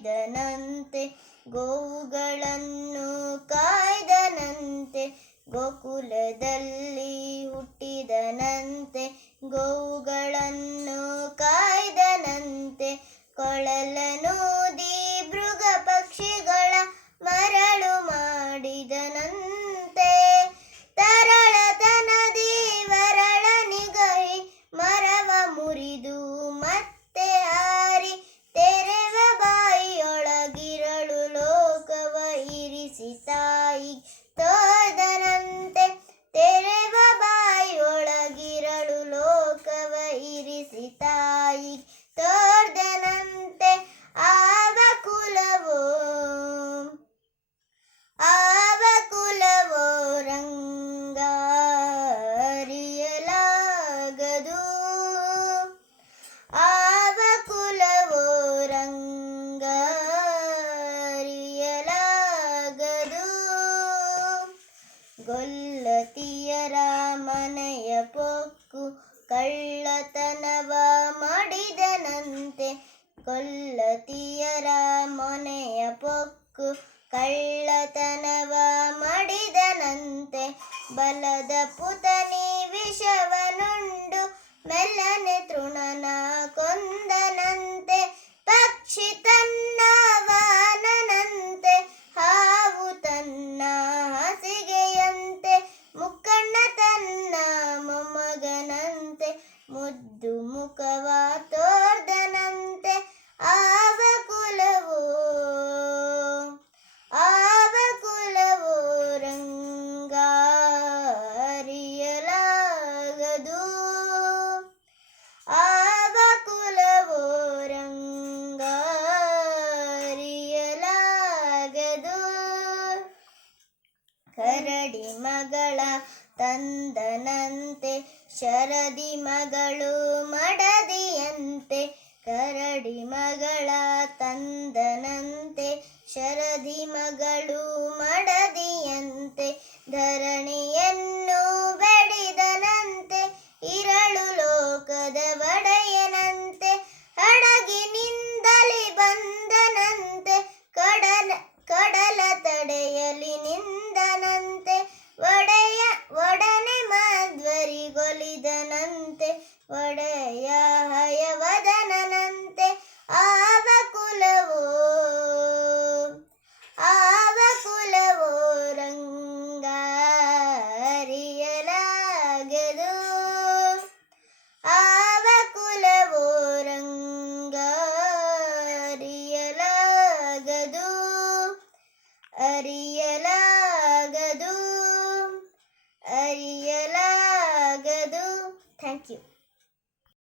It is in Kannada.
ಮಾಡಿದನಂತೆ, ಗೋವುಗಳನ್ನು ಕಾಯ್ದನಂತೆ, ಗೋಕುಲದಲ್ಲಿ ಹುಟ್ಟಿದನಂತೆ, ಗೋವುಗಳನ್ನು ಕಾಯ್ದನಂತೆ, ಕೊಳಲನೂದಿ ಮೃಗ ಪಕ್ಷಿಗಳ ಮರಳು ಮಾಡಿದನಂತೆ, ತರಳತನದಿ ವರಳ ನಿಗಹಿ ಮರವ ಮುರಿದು ಮತ್ತೆ ಹಾರಿ ತೆರೆವ ಬಾಯಿಯೊಳಗಿರಳು ಲೋಕವ ಇರಿಸಿ ತಾಯಿ ತೋದನಂತೆ, ತೆರೆವ ಬಾಯಿಯೊಳಗಿರಳು ಲೋಕವ ಇರಿಸಿ ತಾಯಿ ತೋರ್ದನಂತೆ. ಆವ ಕುಲವೋ ರಂಗ ಅರಿಯಲಾಗದು, ಆವ ಕುಲವೋ ರಂಗ ಅರಿಯಲಾಗದು, ಗೊಲ್ಲತಿಯರ ಮನೆಯ ಪೊಕ್ಕು ಕಳ್ಳತನವ ಮಾಡಿದನಂತೆ, ಗೊಲ್ಲತಿಯರ ಮನೆಯ ಪೊಕ್ಕು ಕಳ್ಳತನವ ಮಾಡಿದನಂತೆ, ಬಲದ ಪುತನಿ ವಿಷವನುಂಡು ಮೆಲ್ಲನೆ ತೃಣನ ಕೊಂದನಂತೆ, ಪಕ್ಷಿ ತನ್ನ ವಾನನಂತೆ, ಹಾವು ತನ್ನ ಹಾಸಿಗೆಯಂತೆ, ಮುಕ್ಕಣ್ಣ ತನ್ನ ಮೊಮ್ಮಗನಂತೆ, ಮುದ್ದು ಮುಖವ ತೋರ್ದನಂತೆ. ಆವ ಕುಲವೋ ರಂಗ ಅರಿಯಲಾಗದು, ಆವ ಕುಲವೋ ರಂಗ ಅರಿಯಲಾಗದು, ಕರಡಿ ಮಗಳ ತಂದನಂತೆ, ಶರದಿ ಮಗಳು ಮಡದಿಯಂತೆ, ಕರಡಿ ಮಗಳ ತಂದನಂತೆ, ಶರದಿ ಮಗಳು ಮಡದಿಯಂತೆ, ಧರಣಿಯನ್ನು ಬೆಳೆದನಂತೆ, ಇರಳು ಲೋಕದ ಒಡೆಯನಂತೆ, ಹಡಗಿನಿಂದಲಿ ಬಂದನಂತೆ, ಕಡಲ ತಡೆಯಲಿ ನಿಂದನಂತೆ, ಒಡನೆ ಮಧ್ವರಿಗೊಲಿದನಂತೆ, ಒಡೆಯ ಹಯವದನಂತೆ. ಆವ ಕುಲವೋ ರಂಗ ಅರಿಯಲಾಗದು, ಆವ ಕುಲವೋ ರಂಗ ಅರಿಯಲಾಗದು, ಅರಿಯಲಾಗದು, ಅರಿಯಲಾಗದು. Thank you.